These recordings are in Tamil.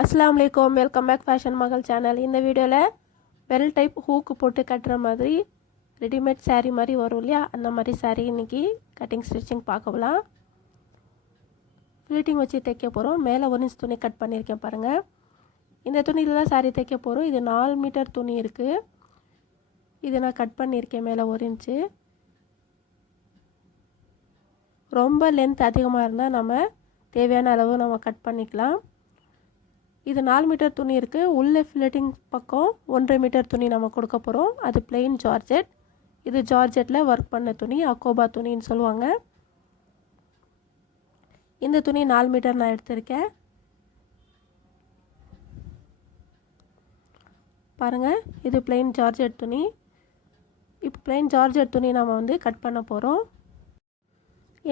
அஸ்ஸலாமு அலைக்கும். வெல்கம் பேக் ஃபேஷன் மகள் சேனல். இந்த வீடியோவில் பெல் டைப் ஹூக்கு போட்டு கட்டுற மாதிரி ரெடிமேட் saree மாதிரி வரும் இல்லையா, அந்த மாதிரி saree இன்றைக்கி கட்டிங் ஸ்டிச்சிங் பார்க்கலாம். ஃபில்ட்டிங் வச்சு தைக்க போகிறோம். மேலே 1 இன்ச் துணி கட் பண்ணியிருக்கேன் பாருங்கள். இந்த துணியில் தான் saree தைக்க போகிறோம். இது 4 மீட்டர் துணி இருக்குது. இதை நான் கட் பண்ணியிருக்கேன் மேலே 1 இன்ச்சு. ரொம்ப லென்த் அதிகமாக இருந்தால் நம்ம தேவையான அளவு நம்ம கட் பண்ணிக்கலாம். இது 4 மீட்டர் துணி இருக்குது. உள்ளே ஃபில்ட்டிங் பக்கம் 1.5 மீட்டர் துணி நம்ம கொடுக்க போகிறோம். அது பிளெயின் ஜார்ஜெட். இது ஜார்ஜெட்டில் ஒர்க் பண்ண துணி, அக்கோபா துணின்னு சொல்லுவாங்க. இந்த துணி 4 மீட்டர் நான் எடுத்திருக்கேன். பாருங்கள், இது பிளெயின் ஜார்ஜெட் துணி. இப்போ பிளெயின் ஜார்ஜெட் துணி நம்ம வந்து கட் பண்ண போகிறோம்.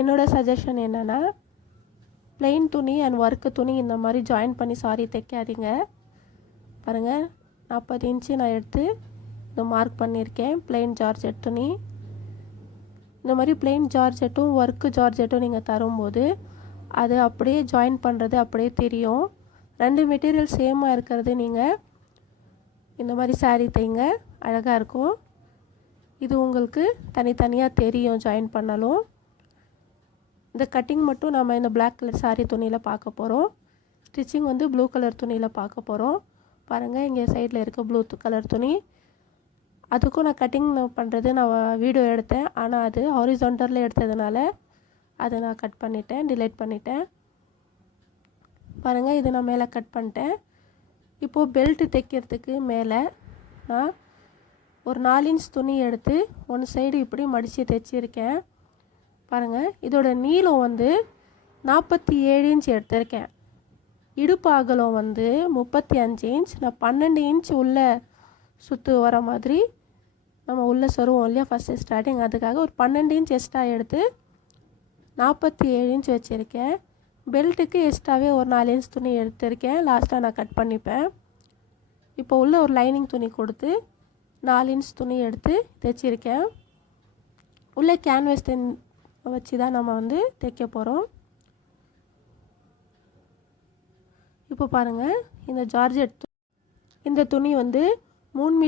என்னோடய சஜஷன் என்னென்னா, பிளெயின் துணி அண்ட் ஒர்க்கு துணி இந்த மாதிரி ஜாயின் பண்ணி சாரி தைக்காதீங்க. பாருங்கள், 40 இன்ச்சு நான் எடுத்து இதை மார்க் பண்ணியிருக்கேன். பிளெயின் ஜார்ஜெட் துணி. இந்த மாதிரி பிளெயின் ஜார்ஜெட்டும் ஒர்க்கு ஜார்ஜெட்டும் நீங்கள் தரும்போது அது அப்படியே ஜாயின் பண்ணுறது அப்படியே தெரியும். 2 மெட்டீரியல் சேமாக இருக்கிறது நீங்கள் இந்த மாதிரி saree தைங்க, அழகாக இருக்கும். இது உங்களுக்கு தனித்தனியாக தெரியும் ஜாயின் பண்ணாலும். இந்த கட்டிங் மட்டும் நம்ம இந்த பிளாக் கலர் saree துணியில் பார்க்க போகிறோம். ஸ்டிச்சிங் வந்து ப்ளூ கலர் துணியில் பார்க்க போகிறோம். பாருங்கள், இங்கே சைடில் இருக்க ப்ளூ கலர் துணி. அதுக்கும் நான் கட்டிங் பண்ணுறது நான் வீடியோ எடுத்தேன். ஆனால் அது ஹாரிசான்டலில் எடுத்ததுனால அதை நான் கட் பண்ணிட்டேன், டிலீட் பண்ணிட்டேன். பாருங்கள், இது நான் மேலே கட் பண்ணிட்டேன். இப்போது பெல்ட்டு தைக்கிறதுக்கு மேலே நான் ஒரு 4 இன்ச் துணி எடுத்து ஒன் சைடு இப்படி மடித்து தைச்சிருக்கேன். பாருங்கள், இதோட நீளம் வந்து 47 இன்ச் எடுத்திருக்கேன். இடுப்பு அகலம் வந்து 35 இன்ச். நான் 12 இன்ச் உள்ளே சுற்று வர மாதிரி நம்ம உள்ளே சொருவோம் இல்லையா ஃபஸ்ட்டு ஸ்டார்டிங், அதுக்காக ஒரு 12 இன்ச் எக்ஸ்ட்ரா எடுத்து 47 இன்ச் வச்சுருக்கேன். பெல்ட்டுக்கு எக்ஸ்ட்ராவே ஒரு 4 இன்ச் துணி எடுத்திருக்கேன். லாஸ்ட்டாக நான் கட் பண்ணிப்பேன். இப்போ உள்ள ஒரு லைனிங் துணி கொடுத்து 4 இன்ச் துணி எடுத்து தைச்சிருக்கேன். உள்ளே கேன்வஸ் வச்சு தான் நம்ம வந்து தைக்க போகிறோம். இப்போ பாருங்கள், இந்த ஜார்ஜெட் இந்த துணி வந்து 3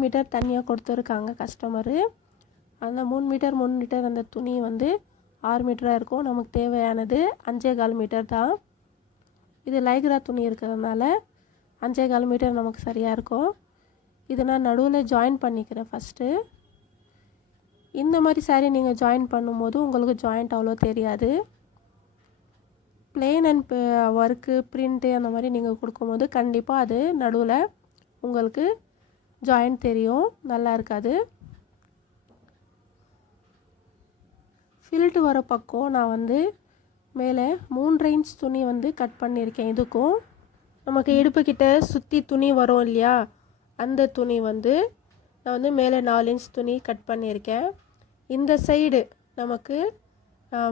மீட்டர் தனியாக கொடுத்துருக்காங்க கஸ்டமரு. அந்த 3 மீட்டர் அந்த துணி வந்து 6 மீட்டராக இருக்கும். நமக்கு தேவையானது 5.25 மீட்டர் தான். இது லைக்ரா துணி இருக்கிறதுனால 5.25 மீட்டர் நமக்கு சரியாக இருக்கும். இதை நான் நடுவில் ஜாயின் பண்ணிக்கிறேன் ஃபஸ்ட்டு. இந்த மாதிரி saree நீங்கள் ஜாயின் பண்ணும்போது உங்களுக்கு ஜாயிண்ட் அவ்வளோ தெரியாது. பிளெயின் அண்ட் ஒர்க்கு பிரிண்ட்டு அந்த மாதிரி நீங்கள் கொடுக்கும்போது கண்டிப்பாக அது நடுவில் உங்களுக்கு ஜாயிண்ட் தெரியும், நல்லா இருக்காது. ஃபில்ட்டு வர பக்கம் நான் வந்து மேலே 3.5 இன்ச் துணி வந்து கட் பண்ணியிருக்கேன். இதுக்கும் நமக்கு இடுப்புக்கிட்ட சுற்றி துணி வரும் இல்லையா, அந்த துணி வந்து நான் வந்து மேலே 4 இன்ச் துணி கட் பண்ணியிருக்கேன். இந்த சைடு நமக்கு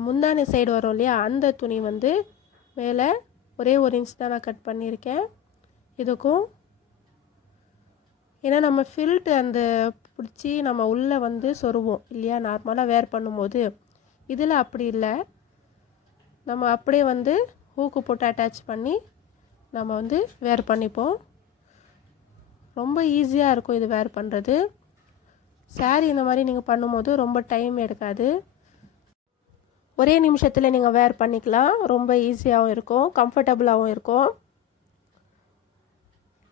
முந்தானை சைடு வரும் இல்லையா, அந்த துணி வந்து மேலே ஒரே 1 இன்ச் தான் நான் கட் பண்ணியிருக்கேன். இதுக்கும் ஏன்னா நம்ம ஃபில்ட்டு அந்த பிடிச்சி நம்ம உள்ளே வந்து சொருவோம் இல்லையா நார்மலாக வேர் பண்ணும்போது. இதில் அப்படி இல்லை, நம்ம அப்படியே வந்து ஹூக்கு போட்டு அட்டாச் பண்ணி நம்ம வந்து வேர் பண்ணிப்போம். ரொம்ப ஈஸியாக இருக்கும் இது வேர் பண்ணுறது. saree இந்த மாதிரி நீங்கள் பண்ணும்போது ரொம்ப டைம் எடுக்காது. ஒரே நிமிஷத்தில் நீங்கள் வேர் பண்ணிக்கலாம். ரொம்ப ஈஸியாகவும் இருக்கும், கம்ஃபர்டபுளாகவும் இருக்கும்.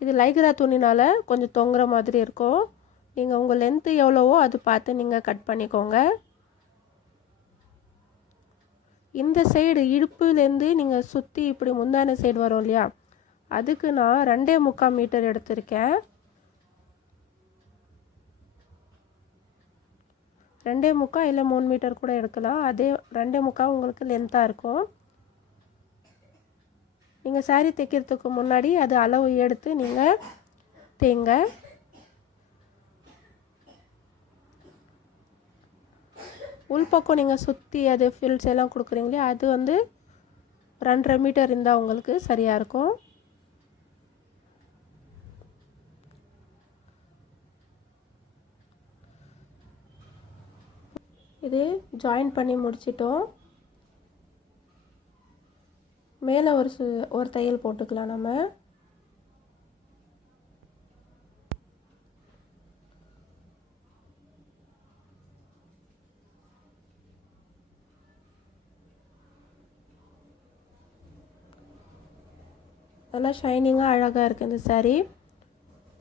இது லைக்ரா துணினால் கொஞ்சம் தொங்குற மாதிரி இருக்கும். நீங்கள் உங்கள் லென்த்து எவ்வளவோ அது பார்த்து நீங்கள் கட் பண்ணிக்கோங்க. இந்த சைடு இடுப்புலேருந்து நீங்கள் சுற்றி இப்படி முந்தான சைடு வரும் இல்லையா, அதுக்கு நான் 2.25 மீட்டர் எடுத்திருக்கேன். 2.25 இல்லை 3 மீட்டர் கூட எடுக்கலாம். அதே 2.25 உங்களுக்கு லென்த்தாக இருக்கும். நீங்கள் saree தைக்கிறதுக்கு முன்னாடி அது அளவு எடுத்து நீங்கள் தைங்க. உள்பக்கம் நீங்கள் சுற்றி அது ஃபில்ஸ் எல்லாம் கொடுக்குறீங்களே, அது வந்து 2.5 மீட்டர் இருந்தால் உங்களுக்கு சரியாக இருக்கும். இது ஜாயின் பண்ணி முடிச்சிட்டோம். மேலே ஒரு தையல் போட்டுக்கலாம் நம்ம. நல்லா ஷைனிங்காக அழகாக இருக்குது இந்த சாரீ.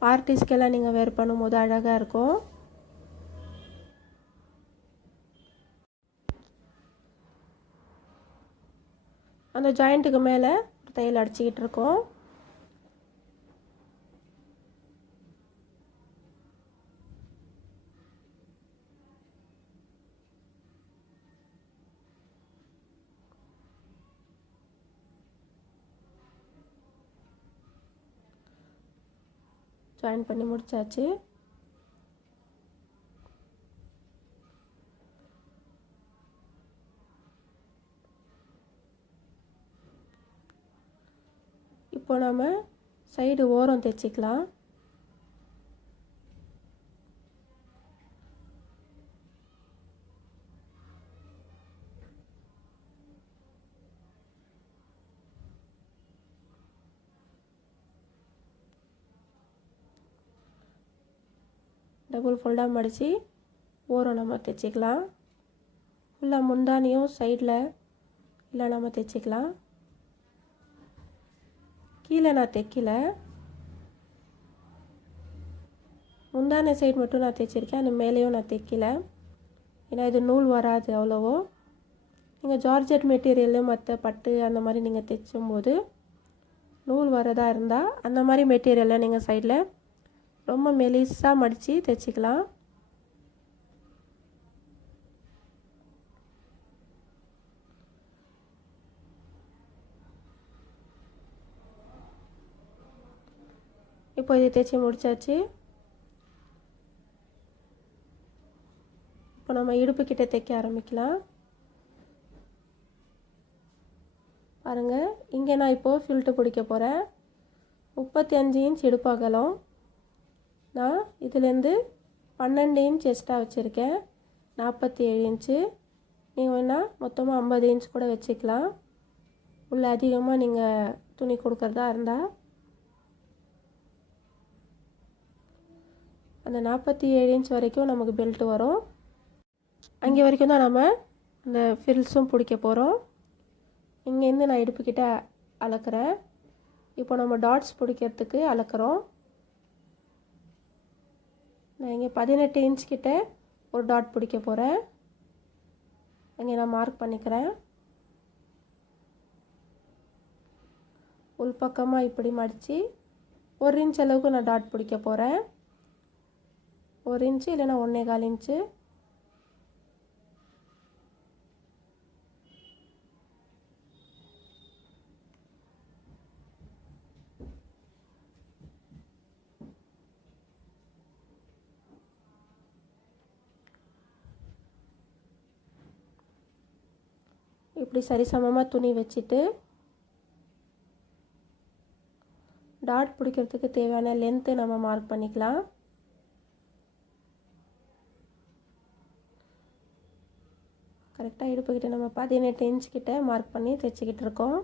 பார்ட்டிஸ்க்கெல்லாம் நீங்கள் வேர் பண்ணும்போது அழகாக இருக்கும். அந்த ஜாயிண்ட்டுக்கு மேலே ஒரு தையல் அடிச்சுக்கிட்டு இருக்கோம். ஜாயின் பண்ணி முடிச்சாச்சு. இப்போ நம்ம சைடு ஓரம் தைச்சிக்கலாம். டபுள் ஃபோல்டாக மடித்து ஓரம் நம்ம தைச்சிக்கலாம். ஃபுல்லாக முந்தானியும் சைடில் இல்லை நம்ம தைச்சிக்கலாம். கீழே நான் தைக்கல, முந்தான சைடு மட்டும் நான் தைச்சிருக்கேன். அந்த மேலேயும் நான் தைக்கல, ஏன்னா இது நூல் வராது அவ்வளவோ. நீங்கள் ஜார்ஜெட் மெட்டீரியலு மற்ற பட்டு அந்த மாதிரி நீங்கள் தைச்சும்போது நூல் வரதா இருந்தால் அந்த மாதிரி மெட்டீரியலை நீங்கள் சைடில் ரொம்ப மெலிசாக மடித்து தைச்சிக்கலாம். இப்போ இது தைச்சி முடிச்சாச்சு. இப்போ நம்ம இடுப்பு கிட்ட தைக்க ஆரம்பிக்கலாம். பாருங்கள், இங்கே நான் இப்போது ஃபில்ட்டு பிடிக்க போகிறேன். 35 இன்ச் இடுப்பு அகலம். நான் இதுலேருந்து 12 இன்ச் எக்ஸ்ட்ரா வச்சுருக்கேன். 47 இன்ச்சு. நீங்கள் வேணால் மொத்தமாக 50 இன்ச் கூட வச்சுக்கலாம். உள்ள அதிகமாக நீங்கள் துணி கொடுக்குறதா இருந்தால். அந்த 47 இன்ச் வரைக்கும் நமக்கு பெல்ட் வரும். அங்கே வரைக்கும் தான் நம்ம அந்த ஃபில்ஸும் பிடிக்க போகிறோம். இங்கேருந்து நான் இடுப்புக்கிட்ட அளக்கிறேன். இப்போ நம்ம டாட்ஸ் பிடிக்கிறதுக்கு அளக்கிறோம். நான் இங்கே 18 இன்ச் கிட்ட ஒரு டாட் பிடிக்க போகிறேன். அங்கே நான் மார்க் பண்ணிக்கிறேன். உள்பக்கமாக இப்படி மடித்து 1 இன்ச் அளவுக்கு நான் டாட் பிடிக்க போகிறேன். 1 இன்ச்சு இல்லைன்னா 1.25 இன்ச்சு. இப்படி சரிசமமாக துணி வச்சுட்டு டாட் பிடிக்கிறதுக்கு தேவையான லென்த்து நம்ம மார்க் பண்ணிக்கலாம். கரெக்டாக இடுப்புக்கிட்ட நம்ம 18 இன்ச் கிட்ட மார்க் பண்ணி தைச்சிக்கிட்டு இருக்கோம்.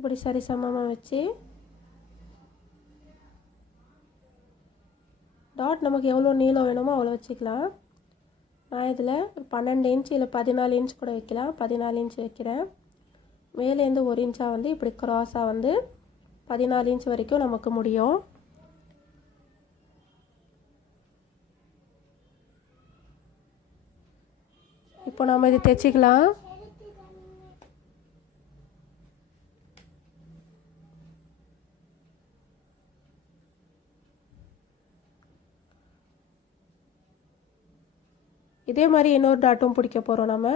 இப்படி சரிசமமாக வச்சு டாட் நமக்கு எவ்வளோ நீளம் வேணுமோ அவ்வளோ வச்சுக்கலாம். நான் இதில் ஒரு 12 இன்ச் இல்லை 14 இன்ச் கூட வைக்கலாம். 14 இன்ச் வைக்கிறேன். மேலேருந்து 1 இன்ச்சாக வந்து இப்படி க்ராஸாக வந்து 14 இன்ச் வரைக்கும் நமக்கு முடியும். இப்போ நம்ம இது தைச்சிக்கலாம். இதே மாதிரி இன்னொரு டாட்டும் பிடிக்க போகிறோம் நம்ம.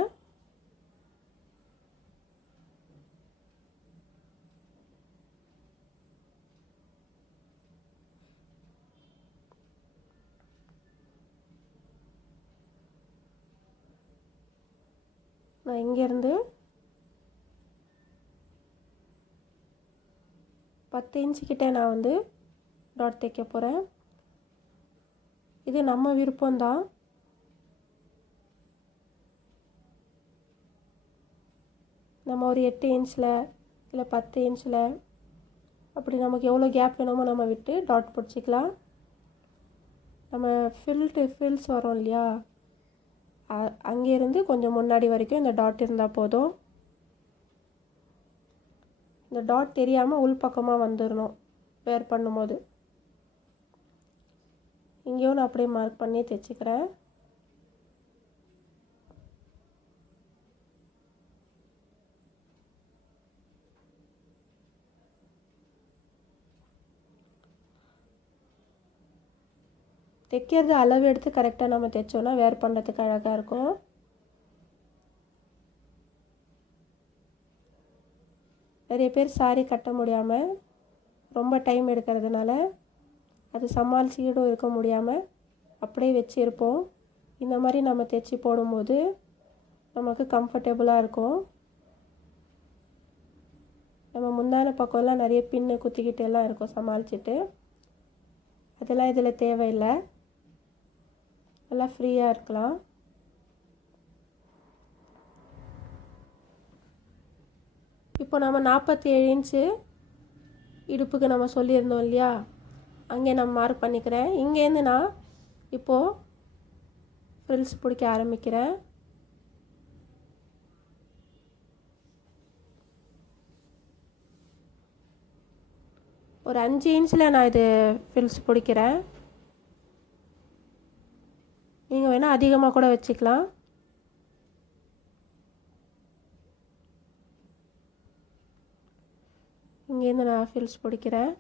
நான் இங்கேருந்து 10 இன்ச்சு கிட்டே நான் வந்து டாட் தைக்க போகிறேன். இது நம்ம விருப்பம்தான். நம்ம ஒரு 8 இன்ச்சில் இல்லை 10 இன்ச்சில் அப்படி நமக்கு எவ்வளோ கேப் வேணுமோ நம்ம விட்டு டாட் பிடிச்சிக்கலாம். நம்ம ஃபில்ஸ் வரும் இல்லையா, அங்கேருந்து கொஞ்சம் முன்னாடி வரைக்கும் இந்த டாட் இருந்தால் போதும். இந்த டாட் தெரியாமல் உள்பக்கமாக வந்துடணும் வேர் பண்ணும்போது. இங்கேயும் நான் அப்படியே மார்க் பண்ணி தைச்சிக்கிறேன். தைக்கிறது அளவு எடுத்து கரெக்டாக நம்ம தைச்சோன்னா வேர் பண்ணுறதுக்கு அழகாக இருக்கும். நிறைய பேர் சாரி கட்ட முடியாமல் ரொம்ப டைம் எடுக்கிறதுனால அது சமாளிச்சுக்கிட்டும் இருக்க முடியாமல் அப்படியே வச்சு இருப்போம். இந்த மாதிரி நம்ம தைச்சி போடும்போது நமக்கு கம்ஃபர்டபுளாக இருக்கும். நம்ம முந்தான பக்கம்லாம் நிறைய பின்னு குத்திக்கிட்டு எல்லாம் இருக்கும் சமாளிச்சுட்டு. அதெல்லாம் இதில் தேவையில்லை, நல்லா ஃப்ரீயாக இருக்கலாம். இப்போ நம்ம 47 இன்ச்சு இடுப்புக்கு நம்ம சொல்லியிருந்தோம் இல்லையா, அங்கே நான் மார்க் பண்ணிக்கிறேன். இங்கேருந்து நான் இப்போது ஃப்ரில்ஸ் பிடிக்க ஆரம்பிக்கிறேன். ஒரு 5 இன்ச்சில் நான் இது ஃப்ரில்ஸ் பிடிக்கிறேன். நீங்கள் வேணால் அதிகமாக கூட வச்சுக்கலாம். இங்கேருந்து நான் ஃப்ரில்ஸ் பிடிக்கிறேன்.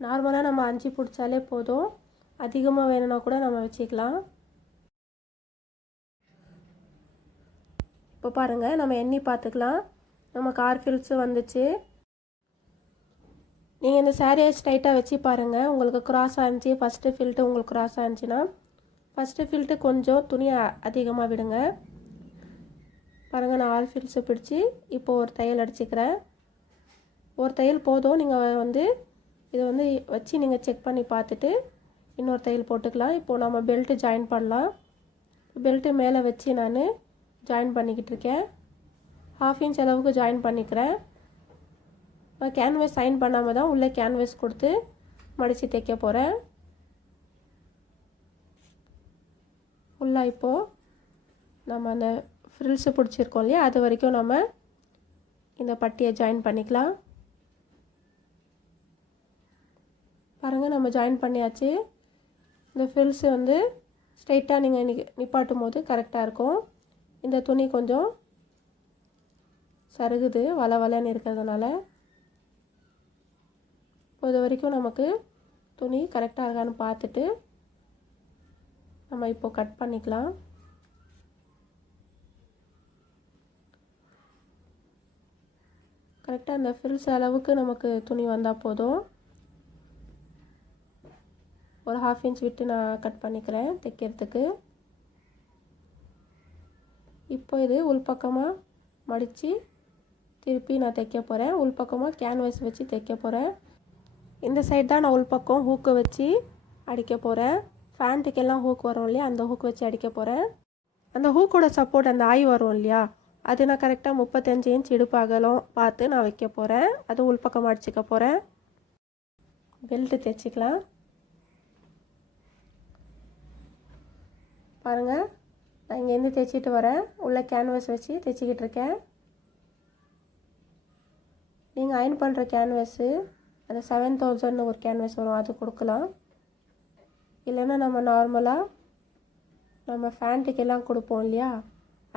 நார்மலாக நம்ம 5 பிடிச்சாலே போதும், அதிகமாக வேணும்னா கூட நம்ம வச்சுக்கலாம். இப்போ பாருங்கள், நம்ம எண்ணி பார்த்துக்கலாம். நமக்கு 6 ஃபில்ஸு வந்துச்சு. நீங்கள் இந்த சாரியை ஸ்ட்ரைட்டாக வச்சு பாருங்கள். உங்களுக்கு க்ராஸாக இருந்துச்சு, ஃபஸ்ட்டு ஃபில்ட்டு உங்களுக்கு க்ராஸாக இருந்துச்சுன்னா ஃபஸ்ட்டு ஃபில்ட்டு கொஞ்சம் துணியை அதிகமாக விடுங்க. பாருங்கள், நான் 6 ஃபில்ஸு பிடிச்சி இப்போது ஒரு தையல் அடிச்சுக்கிறேன். ஒரு தையல் போதும். நீங்கள் இதை வச்சு நீங்கள் செக் பண்ணி பார்த்துட்டு இன்னொரு தையல் போட்டுக்கலாம். இப்போது நம்ம பெல்ட்டு ஜாயின் பண்ணலாம். பெல்ட்டு மேலே வச்சு நான் ஜாயின் பண்ணிக்கிட்டு இருக்கேன். 1/2 இன்ச் அளவுக்கு ஜாயின் பண்ணிக்கிறேன். நான் கேன்வாஸ் சைன் பண்ணாமல் தான் உள்ளே கேன்வாஸ் கொடுத்து மடித்து தைக்க போகிறேன். ஃபுல்லாக இப்போது நம்ம அந்த ஃப்ரில்ஸு பிடிச்சிருக்கோம் இல்லையா, அது வரைக்கும் நம்ம இந்த பட்டியை ஜாயின் பண்ணிக்கலாம். பாருங்கள், நம்ம ஜாயின் பண்ணியாச்சு. இந்த ஃப்ரில்ஸு ஸ்ட்ரைட்டாக நீங்கள் நிப்பாட்டும் போது கரெக்டாக இருக்கும். இந்த துணி கொஞ்சம் சருகுது வளன்னு இருக்கிறதுனால. இது வரைக்கும் நமக்கு துணி கரெக்டாக இருக்கான்னு பார்த்துட்டு நம்ம இப்போது கட் பண்ணிக்கலாம். கரெக்டாக அந்த ஃப்ரில்ஸ் அளவுக்கு நமக்கு துணி வந்தால் போதும். ஒரு 1/2 இன்ச் விட்டு நான் கட் பண்ணிக்கிறேன் தைக்கிறதுக்கு. இப்போ இது உள்பக்கமாக மடித்து திருப்பி நான் தைக்க போகிறேன். உள்பக்கமாக கேன்வாஸ் வச்சு தைக்க போகிறேன். இந்த சைடு தான் நான் உள்பக்கம் ஹூக்கு வச்சு அடிக்க போகிறேன். ஃபேண்ட்டுக்கெல்லாம் ஹூக் வரும் இல்லையா, அந்த ஹூக் வச்சு அடிக்க போகிறேன். அந்த ஹூக்கோட சப்போர்ட் அந்த ஆய் வரும் இல்லையா, அது நான் கரெக்டாக 35 இன்ச் இடுப்பு அகலம் பார்த்து நான் வைக்க போகிறேன். அது உள்பக்கம் அடிச்சுக்க போகிறேன். பெல்ட்டு தைச்சிக்கலாம். பாருங்கள், நான் இங்கேருந்து தைச்சிட்டு வரேன். உள்ளே கேன்வாஸ் வச்சு தைச்சிக்கிட்டு இருக்கேன். நீங்கள் அயன் பண்ணுற கேன்வாஸு அந்த 7000 ஒரு கேன்வாஸ் வரும், அது கொடுக்கலாம். இல்லைன்னா நம்ம நார்மலாக நம்ம ஃபேண்ட்டுக்கெல்லாம் கொடுப்போம் இல்லையா,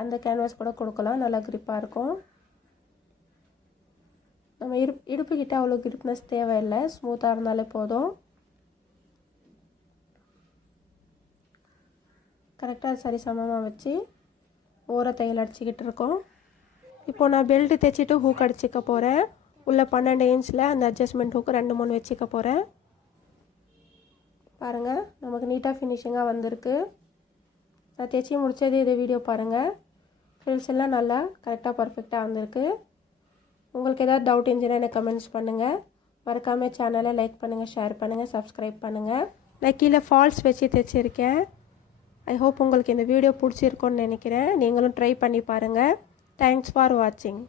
அந்த கேன்வாஸ் கூட கொடுக்கலாம். நல்லா கிரிப்பாக இருக்கும். நம்ம இடுப்புக்கிட்ட அவ்வளோ கிரிப்னஸ் தேவையில்லை, ஸ்மூத்தாக இருந்தாலே போதும். கரெக்டாக சரி சமமாக வச்சு ஓர தையல் அடிச்சுக்கிட்டு இருக்கோம். இப்போது நான் பெல்ட்டு தைச்சிட்டு ஹூக் அடிச்சிக்க போகிறேன். உள்ள 12 இன்ச்சில் அந்த அட்ஜஸ்ட்மெண்ட் ஹூக்கு 2-3 வச்சுக்க போகிறேன். பாருங்கள், நமக்கு நீட்டாக ஃபினிஷிங்காக வந்திருக்கு. நான் தைச்சி முடித்தது இது வீடியோ பாருங்கள். ஃப்ரில்ஸ் எல்லாம் நல்லா கரெக்டாக பர்ஃபெக்டாக வந்திருக்கு. உங்களுக்கு ஏதாவது டவுட் இருந்துச்சுன்னா எனக்கு கமெண்ட்ஸ் பண்ணுங்கள். மறக்காமல் சேனலை லைக் பண்ணுங்கள், ஷேர் பண்ணுங்கள், சப்ஸ்கிரைப் பண்ணுங்கள். நான் கீழே ஃபால்ஸ் வச்சு தைச்சிருக்கேன். ஐ ஹோப் உங்களுக்கு இந்த வீடியோ பிடிச்சிருக்கோன்னு நினைக்கிறேன். நீங்களும் ட்ரை பண்ணி பாருங்கள். தேங்க்ஸ் ஃபார் வாட்சிங்.